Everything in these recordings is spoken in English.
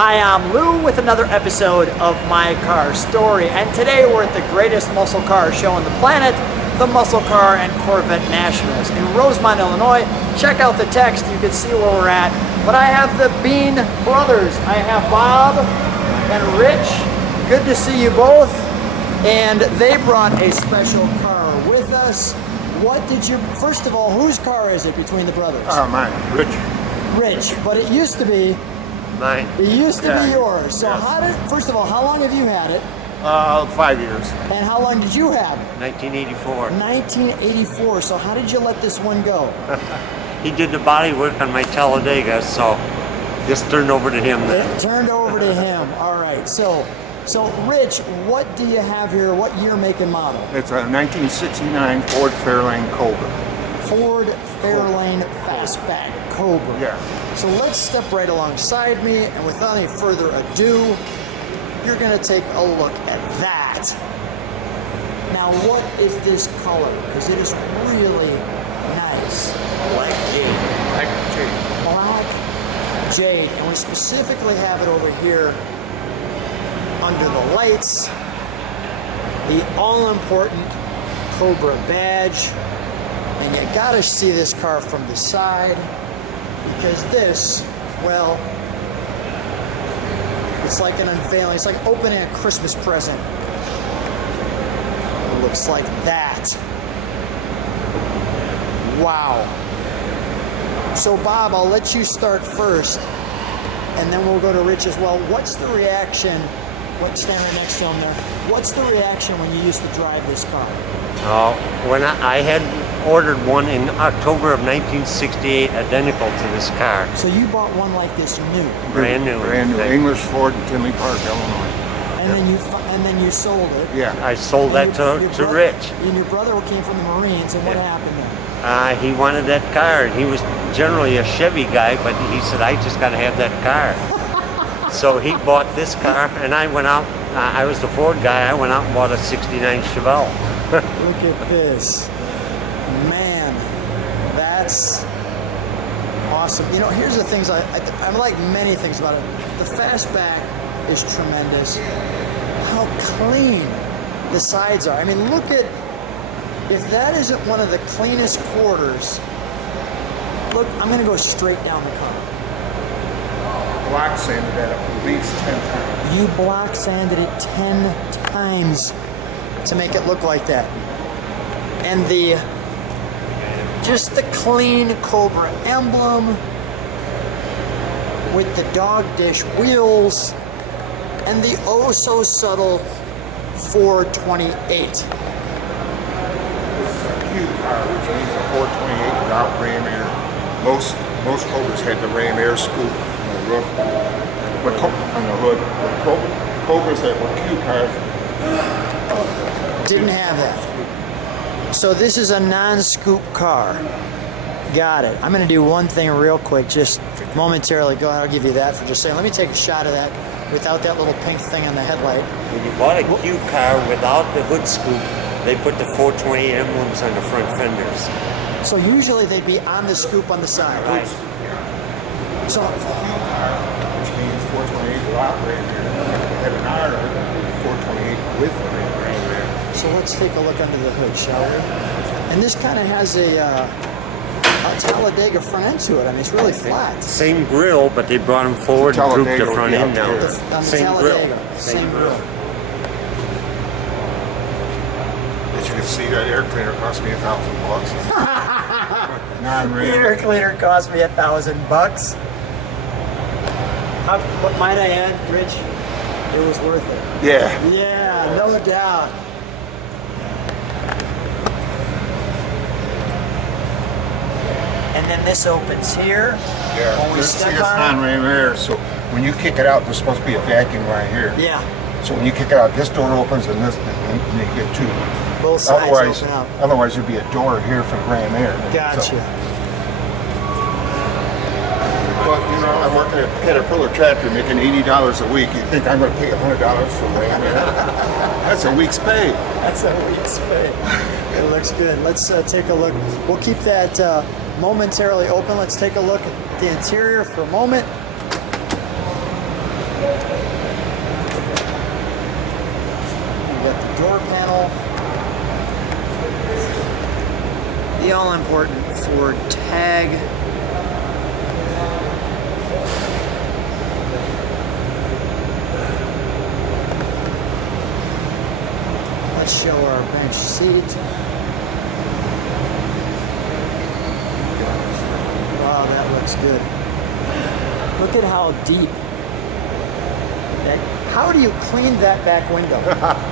Hi, I'm Lou with another episode of My Car Story, and today we're at the greatest muscle car show on the planet, the Muscle Car and Corvette Nationals in Rosemont, Illinois. Check out the text, you can see where we're at. But I have the Bean brothers. I have Bob and Rich. Good to see you both. And they brought a special car with us. What did you, first of all, whose car is it between the brothers? Mine, Rich. Rich, but it used to be Mine. It used to be yours. So yes. how did, first of all, how long have you had it? 5 years. And how long did you have it? 1984. 1984. So how did you let this one go? He did the body work on my Talladega, so just turned over to him then. It turned over to him. All right. So Rich, what do you have here? What year, make, and model? It's a 1969 Ford Fairlane Cobra. Ford Fairlane Fastback Cobra. Yeah. So let's step right alongside me, and without any further ado, you're going to take a look at that. Now, what is this color? Because it is really nice. Black Jade. Black Jade. Black Jade, and we specifically have it over here under the lights. The all-important Cobra badge. And you gotta see this car from the side, because this, well, it's like an unveiling. It's like opening a Christmas present. It looks like that. Wow. So Bob, I'll let you start first, and then we'll go to Rich as well. What's the reaction? Stand right next to him there. What's the reaction when you used to drive this car? When I had ordered one in October of 1968, identical to this car. So you bought one like this new, Brand new. Brand new. English Ford in Tinley Park, Illinois. and then you sold it. Yeah. I sold that to Rich. And your brother came from the Marines, and what happened then? He wanted that car, and he was generally a Chevy guy, but he said, I just got to have that car. So he bought this car, and I went out. I was the Ford guy. I went out and bought a '69 Chevelle. Look at this. Man, that's awesome. You know, here's the things I like many things about it. The fastback is tremendous. How clean the sides are. I mean, look at, if that isn't one of the cleanest quarters. Look, I'm going to go straight down the car. Block sanded that up at least 10 times. You block sanded it 10 times to make it look like that. And just the clean Cobra emblem with the dog dish wheels and the oh so subtle 428. This is a Q car, which means a 428 without ram air. Most Cobras had the ram air scoop. Roof, but on the hood, the Cobras that were Q cars didn't have that. So this is a non-scoop car. Got it. I'm going to do one thing real quick, just momentarily. Go ahead, I'll give you that for just saying. Let me take a shot of that without that little pink thing on the headlight. When you bought a Q car without the hood scoop, they put the 428 emblems on the front fenders. So usually they'd be on the scoop on the side. Right. So, which means 428 without ram air. Had an R, 428 with ram air. so let's take a look under the hood, shall we? And this kind of has a Talladega front end to it. I mean, it's really flat. Same grill, but they brought them forward and grouped the front end down. On the Same Talladega, grill. same grill. As you can see, that air cleaner cost me $1,000. Non-ram. Air cleaner cost me $1,000. What might I add, Rich? It was worth it. Yeah. Yeah, no doubt. And then this opens here. Yeah. When we This step thing is on it. non-ram air, so when you kick it out, there's supposed to be a vacuum right here. Yeah, So when you kick it out, this door opens and this, and you get two. both sides Otherwise, open up. otherwise there'd be a door here for ram air. Gotcha. So, but you know, I'm working at Caterpillar Tractor, making $80 a week. You think I'm going to pay $100 for ram air? That's a week's pay. That's a week's pay. It looks good. Let's take a look. We'll keep that momentarily open. Let's take a look at the interior for a moment. all important. Ford tag. Let's show our bench seat. Wow, that looks good. Look at how deep. How do you clean that back window?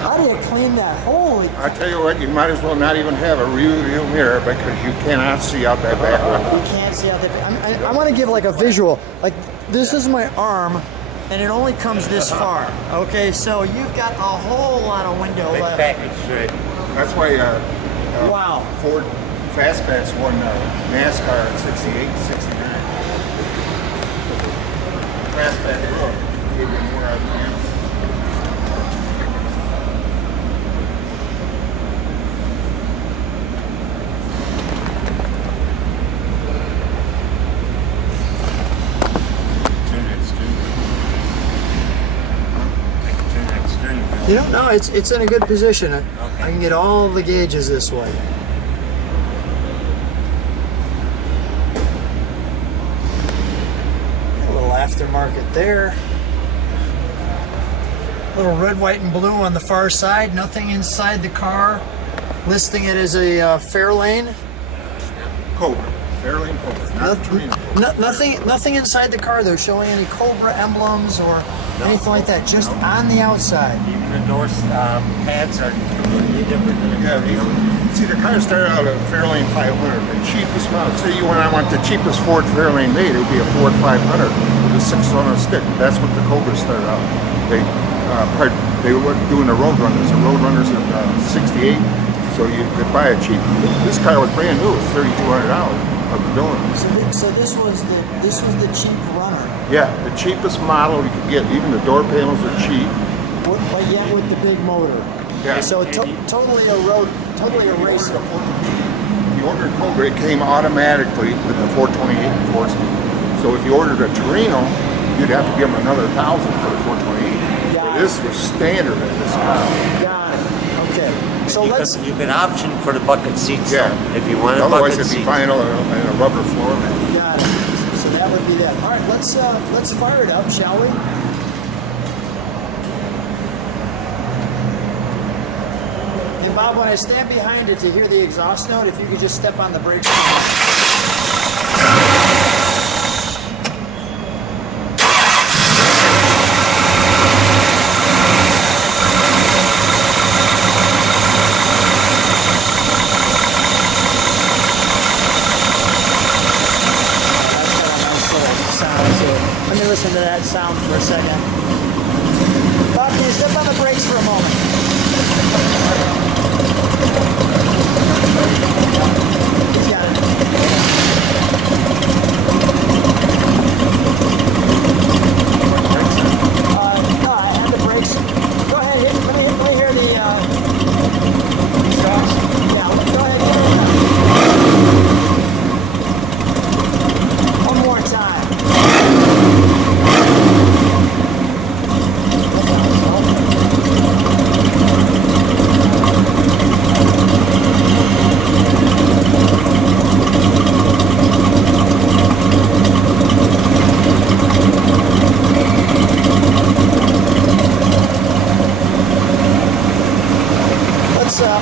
How do you clean that? Holy! I tell you what, you might as well not even have a rear view mirror because you cannot see out that back window. You can't see out that. I want to give like a visual. Like this is my arm, and it only comes this far. Okay, so you've got a whole lot of window Big left. package, right? That's why Wow. Ford Fastbacks won NASCAR in 68, 69. Fastback Road gave you more out of the end. You don't know. It's in a good position. I can get all the gauges this way. A little aftermarket there. A little red, white, and blue on the far side. Nothing inside the car. Listing it as a Fairlane. Cobra. Fairlane Cobra. Not Torino. Nothing inside the car though, showing any Cobra emblems or anything like that. Just on the outside. Even the door pads are completely different than Yeah, see, the car started out at Fairlane 500, the cheapest model. Say you want the cheapest Ford Fairlane made, it'd be a Ford 500 with a 6-cylinder stick. That's what the Cobra started out. They were doing the Roadrunners. The Roadrunners in 68, so you could buy it cheap. This car was brand new. It was $3,200 of the door. So this was the cheap runner. Yeah, the cheapest model you could get. Even the door panels are cheap. But yet with the big motor. Yeah. So totally a racer. If you ordered Cobra, it came automatically with the 428 enforcement. So if you ordered a Torino, you'd have to give them another $1,000 for the 428. But this was standard in this car. Got it. Okay. So you can option for the bucket seats. Yeah. Though, if you want a Otherwise, bucket it'd be seat. vinyl and a rubber floor mat. got it. So that would be that. All right, let's fire it up, shall we? Hey Bob, when I stand behind it to hear the exhaust note, if you could just step on the brakes. Let me listen to that sound for a second. Bob, can you step on the brakes for a moment? He's got it. No, I had the brakes. Go ahead, let me hear the shocks. Yeah, go ahead, one more time.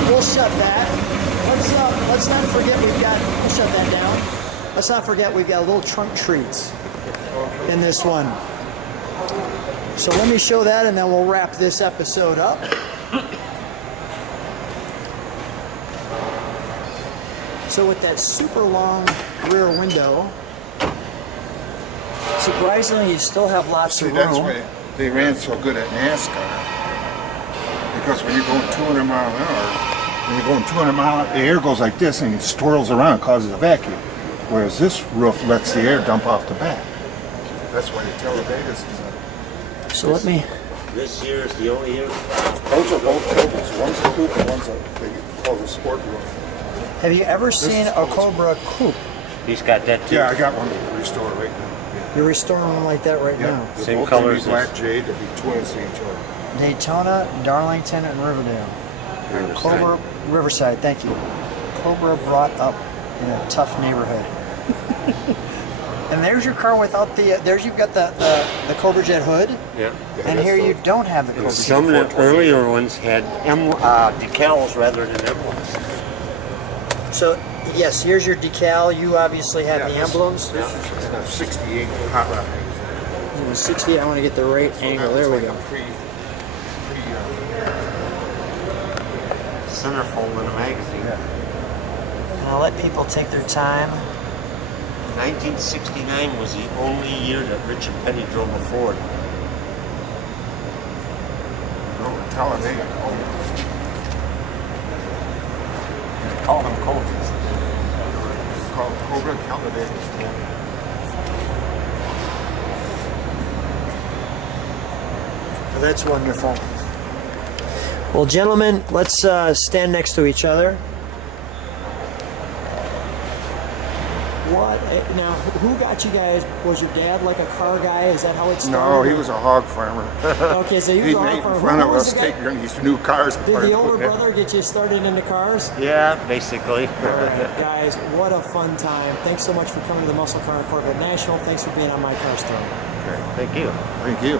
We'll shut that. Let's not forget we'll shut that down. Let's not forget we've got little trunk treats in this one. So let me show that and then we'll wrap this episode up. So with that super long rear window, surprisingly you still have lots of room. That's why they ran so good at NASCAR. Because when you're going 200 mile an hour, the air goes like this and it swirls around, causes a vacuum. Whereas this roof lets the air dump off the back. That's why the Talladega is. So let me. This year is the only year. Those are both Cobras. One's a coupe and one's called a sport roof. Have you ever seen a Cobra coupe? He's got that too. Yeah, I got one to restore right now. Yeah. You're restoring one like that right now. They're Same both colors as- Black Jade. They'd be twins to each other. Daytona, Darlington, and Riverdale. Cobra, Riverside, thank you. Cobra brought up in a tough neighborhood. And there's your car without the. There's you've got the Cobra Jet hood. Yeah. And here you don't have the Cobra Jet. Some of the earlier ones had decals rather than emblems. So yes, here's your decal. You obviously have the emblems. This is a 68 hot rod. It was 60. I want to get the right angle. There we go. Centerfold in a magazine. And I'll let people take their time. 1969 was the only year that Rich and Penny drove a Ford. Oh, Talladega. They call them Cobras. Called Cobra Talladega. Well, that's wonderful. Well, gentlemen, let's stand next to each other. What? Now, who got you guys? Was your dad like a car guy? Is that how it started? No, he was a hog farmer. Okay, so he was He a hog made farmer. fun Who of was us the guy? taking these new cars Did apart. the older brother get you started into cars? Yeah, basically. All right, guys, what a fun time. Thanks so much for coming to the Muscle Car and Corvette National. Thanks for being on My Car Story. Okay. Thank you. Thank you.